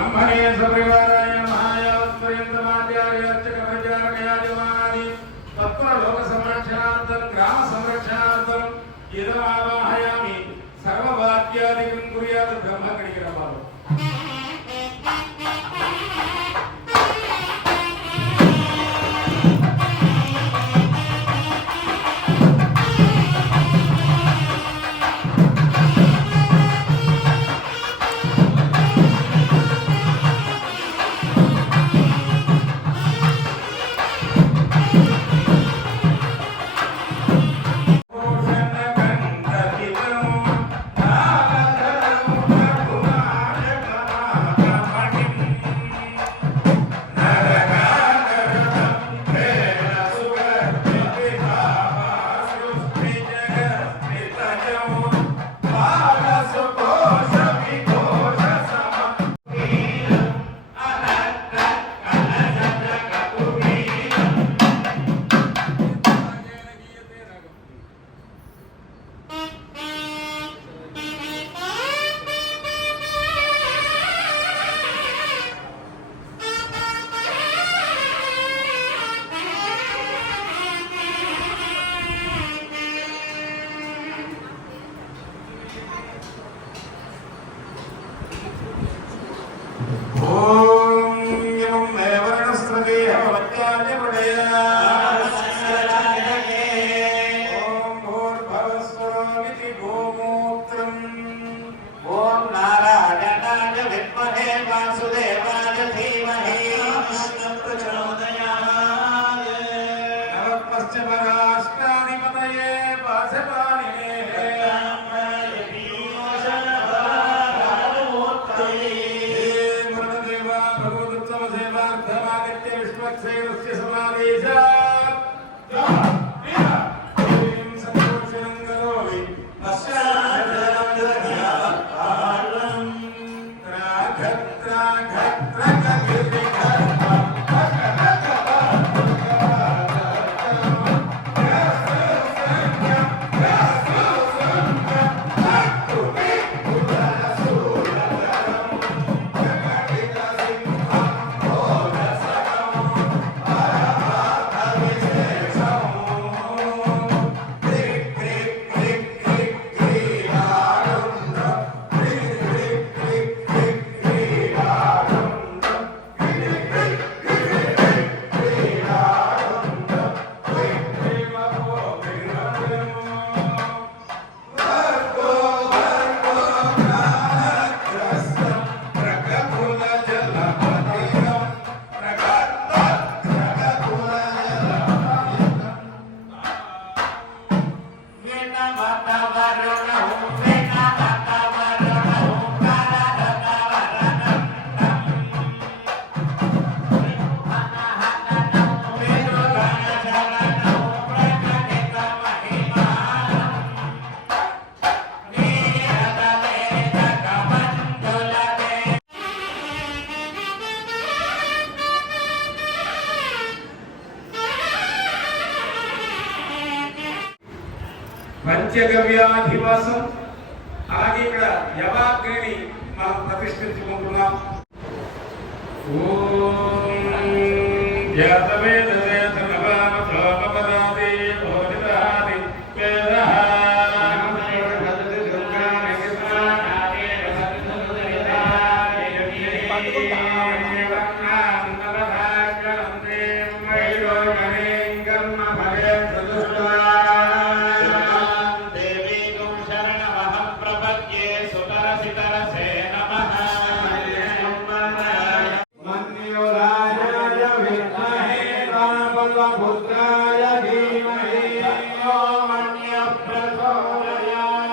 ब्रह्मणे सपरिवाराय महायावत्पर्यन्तमाद्यार्यर्चकभजारकयाजमानि तत्त्वलोकसंरक्षणार्थं ग्रामसंरक्षणार्थं इदमावाहयामि सर्ववाद्यादिकं कुर्यात् ब्रह्मकणिकरमालो పంచగవ్యాధివాసం అలాగే ఇక్కడ యవాగ్నిని మనం ప్రతిష్ఠించుకుంటున్నాం. ఓం జాతవేదతే తనవామతోపపదాది ఓదితాది వేదః पुत्राय धीमहि यो मन्यः प्रचोदयात्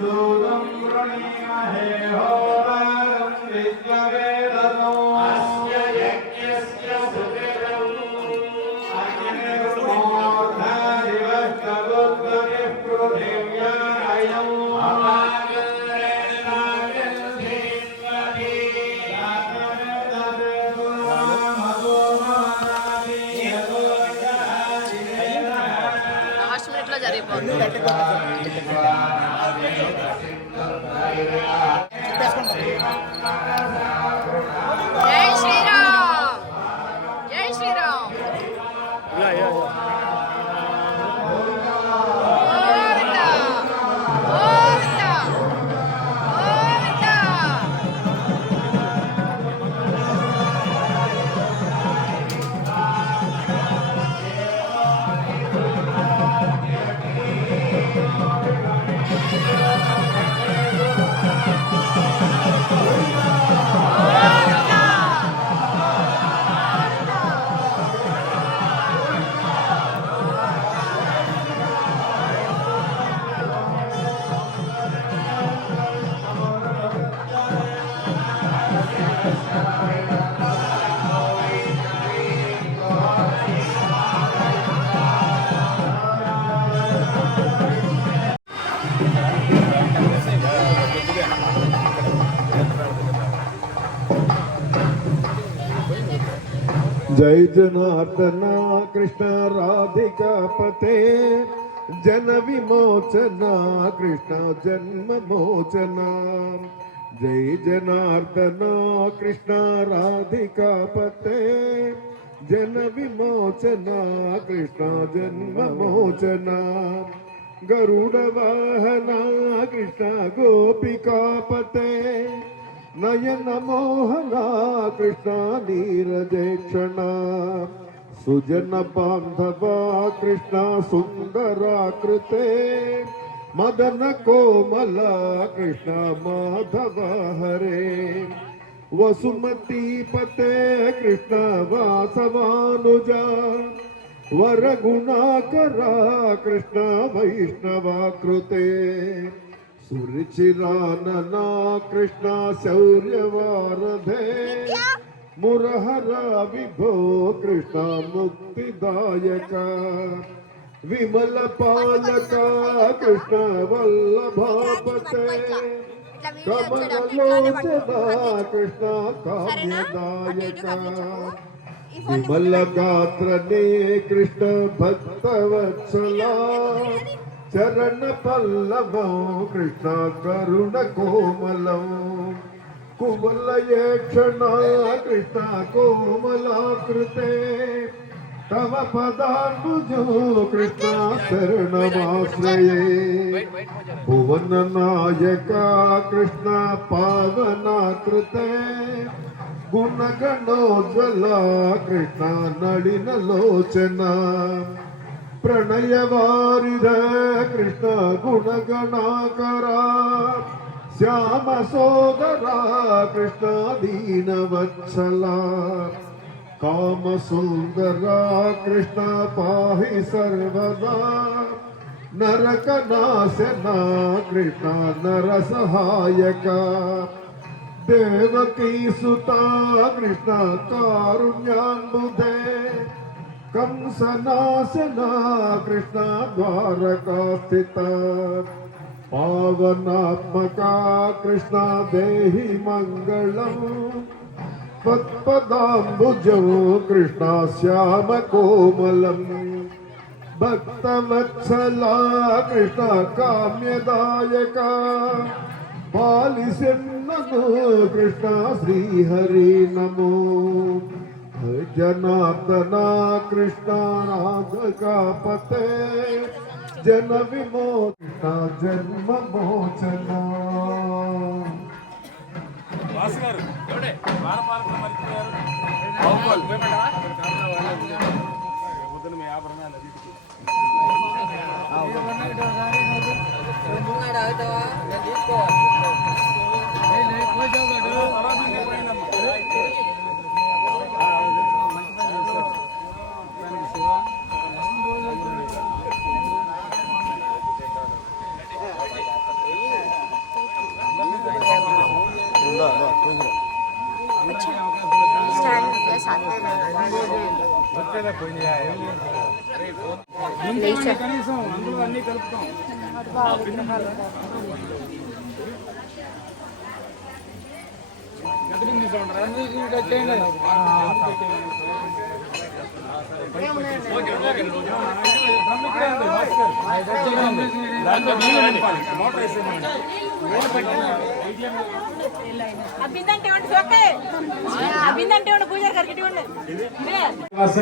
दूतं वृणीमहे होमं विश्ववेदतो अस्य यज्ञस्य सुकृतम् अग्निर्मोधादिवः कवोद्गतिः पृथिव्यायम् జరిగిపోతుంది. जय जनार्दन कृष्ण राधिकापते जन विमोचना कृष्ण जन्म मोचना जय जनार्दन कृष्ण राधिकापते जन विमोचना कृष्ण जन्म मोचना गरुड़ वाहना कृष्ण गोपिकापते नयन मोहना कृष्ण नीरजेक्षणा सुजन बांधवा कृष्ण सुंदराकृते मदन कोमला कृष्ण माधव हरे वसुमती पते कृष्ण वासवानुजा वर गुणाकरा कृष्ण वैष्णवाकृते सुरुचिरानना कृष्ण शौर्यवारधे मुरहरा विभो कृष्ण मुक्तिदायका विमल पालका कृष्ण वल्लभापते कमललोचना कृष्ण काम्यदायका विमल गात्रने कृष्ण भक्तवत्सला चरण पल्लवो कृष्ण करुण कोमलौ कुवलयेक्षणा कृष्ण कोमलाकृते तव पदाम्बुजो कृष्ण शरणमाश्रये भुवन नायका कृष्ण पावनाकृते गुणगणोज्ज्वला कृष्ण नलिनलोचना प्रणयवारिध कृष्ण गुणगणाकरा श्याम सोदरा कृष्ण दीनवत्सला काम सुंदरा कृष्ण पाहि सर्वदा नरकनाशना कृष्ण नरसहायका देवकी सुता कृष्ण कारुण्याम्बुधे कंसनाशना कृष्ण द्वारका स्थिता पावनात्मका कृष्ण देहि मंगलम् त्वत्पदाम्बुजो कृष्ण श्याम कोमलम् भक्तवत्सला कृष्ण काम्यदायका पालिसिन्ननु कृष्ण श्रीहरि नमो जनार्दना कृष्ण राधिकापते जन विमोचना जन्म मोचना కనీసం అందులో అన్ని కలుపుతాం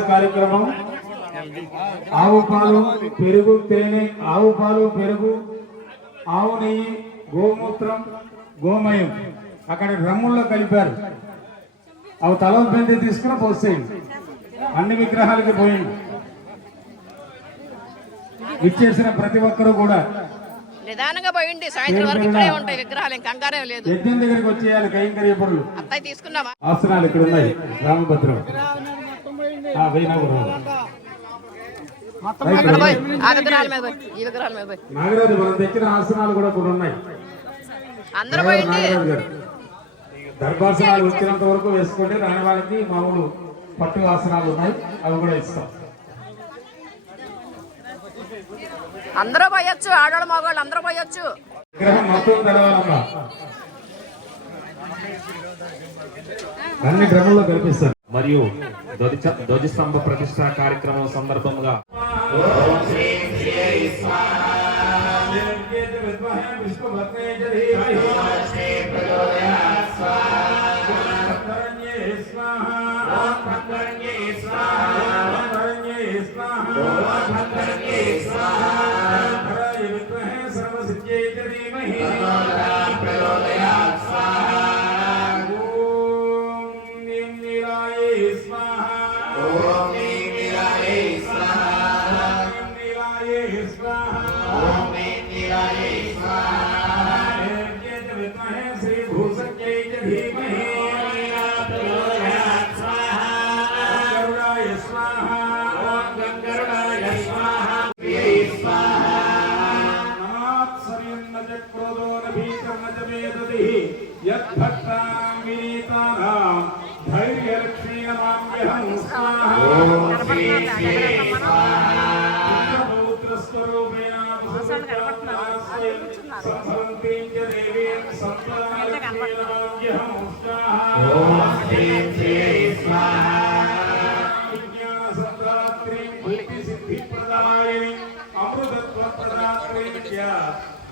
కార్యక్రమం ఆవు పాలు పెరుగు తేనె ఆవు పాలు పెరుగు ఆవు నెయ్యి గోమూత్రం గోమయం అక్కడ డ్రమ్ముల్లో కలిపారు అవి తల పెండి తీసుకుని పోసేయండి అన్ని విగ్రహాలకి పోయింది ఇచ్చేసిన ప్రతి ఒక్కరు కూడా నిదానంగా పోయింది సాయంత్రం వరకు ఇక్కడే ఉంటాయి విగ్రహాలు కంగారే లేదు యజ్ఞం దగ్గరికి వచ్చేయాలి కైంకర్య పనులు అత్తయ్య తీసుకున్నావా ఆసనాలు ఇక్కడ ఉన్నాయి రామభద్రం నాగరాజు మనం తెచ్చిన ఆసనాలు కూడా కొన్ని ఉన్నాయి అందరూ పోయింది దర్భాసనాలు వచ్చినంత వరకు వేసుకోండి రాని వాళ్ళకి మామూలు పట్టు ఆసనాలు ఉన్నాయి అవి కూడా ఇస్తాం అందరూ పోయొచ్చు ఆడవాళ్ళు మగవాళ్ళు అందరూ పోయొచ్చు విగ్రహం మొత్తం తెలవాలమ్మా అన్ని డ్రమ్ముల్లో కనిపిస్తారు మరియు ధ్వజస్తంభ ప్రతిష్ఠా కార్యక్రమం సందర్భంగా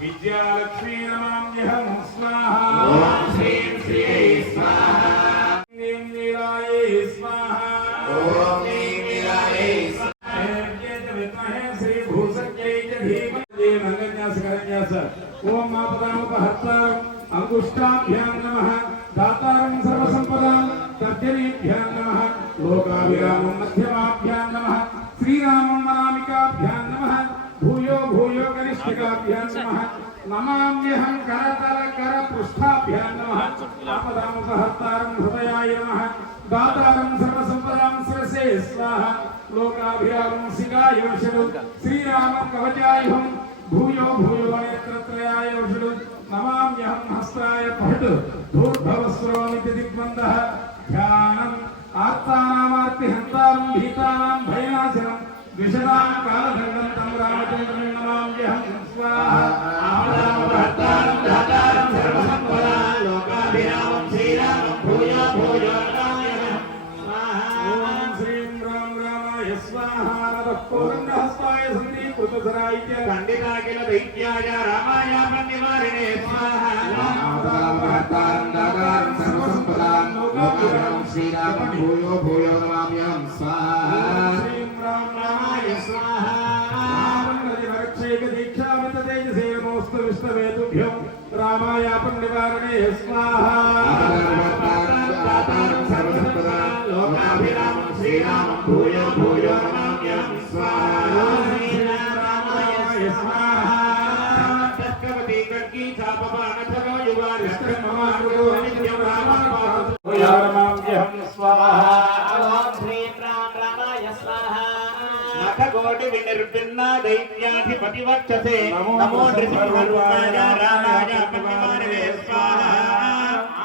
విద్యాలక్ష్మీ నమామ్యహం స్వాహా ఓం శ్రీం శ్రీయే స్వాహా ఓం నీలాయే స్వాహా ఓం నీలాయే స్వాహా శ్రీ భూసక్యై ధీమహి మంగళన్యాస కరన్యాస ఓం మాపదాముపహర్తారం అంగుష్టాభ్యాం నమః దాతారం సర్వసంపదాం తర్జనేభ్యాం నమః లోకాభిరామం మధ్యమాభ్యాం నమః శ్రీరామం వనామికాభ్యాం నమః భూయో భూయో కనిష్ఠికాభ్యాం నమః నమామ్యహం కరతల కర పృష్ఠాభ్యాం నమః ఆపదాముపహర్తారం హృదయాయ నమః దాతారం సర్వసంపదాం శిరసే స్వాహా లోకాభిరామం శిఖాయ వశడు శ్రీరామం కవచాయుహం భూయో భూయో నేత్రత్రయాయ వశడు నమామ్యహం హస్తాయ పహట్ ధూర్భవస్రోమితి దిగ్బంధః ధ్యానం ఆర్తానామార్తి హంతారం భీతానాం భయనాశనం విషదాం కాలదండం తం రామచంద్రం నమామ్యహం స్వాహా ఆపదాముపహర్తారం దాతారం సర్వసంపదాం లోకాభిరామం శ్రీరామం భూయో భూయో నమామ్యహం స్వాహా ఓం శ్రీం రామ రామాయ స్వాహా నమః సందీకృతధరాయ ఖండితాకిల దైత్యాయ రామాయ నివారిణే స్వాహా ఆపదాముపహర్తారం దాతారం సర్వసంపదాం లోకాభిరామం శ్రీరామం భూయో భూయో నమామ్యహం స్వాహా విష్ణవేతుభ్యం రామాయాపం నివారణే స్వాహా లోకాభిరామం శ్రీరామం భూయో భూయో నమామ్యహం స్వాహా రామాయ స్వాహా తత్కవతి కర్కీ చాపబాణ ధరో యువారి మమారుగో నిత్యం రామాయ స్వాహా కోటి వినిర్భిన్న దైత్యాధిపతి వర్చసే నమో నృసింహాయ రామాయ పద్మమానవే స్వాహా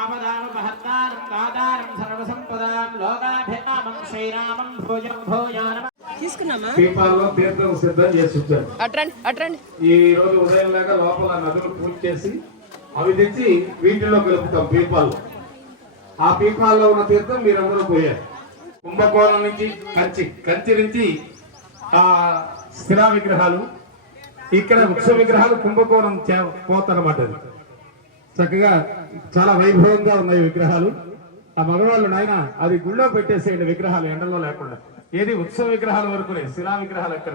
ఆపదాముపహర్తారం దాతారం సర్వసంపదాం లోకాభిరామం శ్రీరామం భూయం భూయో నమః తీసుకున్నామా దీపాల్లో తీర్థం సిద్ధం చేసి వచ్చాను. అట్రండి ఈ రోజు ఉదయం లేక లోపల నదులు పూజ చేసి అవి తెచ్చి వీటిల్లో కలుపుతాం పీపాల్లో. ఆ పీపాల్లో ఉన్న తీర్థం మీరందరూ పోయారు. కుంభకోణం నుంచి కంచి నుంచి ఆ స్థిర విగ్రహాలు, ఇక్కడ వృక్ష విగ్రహాలు కుంభకోణం పోతనమాట. చక్కగా చాలా వైభవంగా ఉన్నాయి విగ్రహాలు. ఆ మగవాళ్ళు నాయన అది గుళ్ళో పెట్టేసేయండి విగ్రహాలు ఎండలో లేకుండా. ఏది ఉత్సవ విగ్రహాల వరకునే, శిలా విగ్రహాలు ఎక్కడ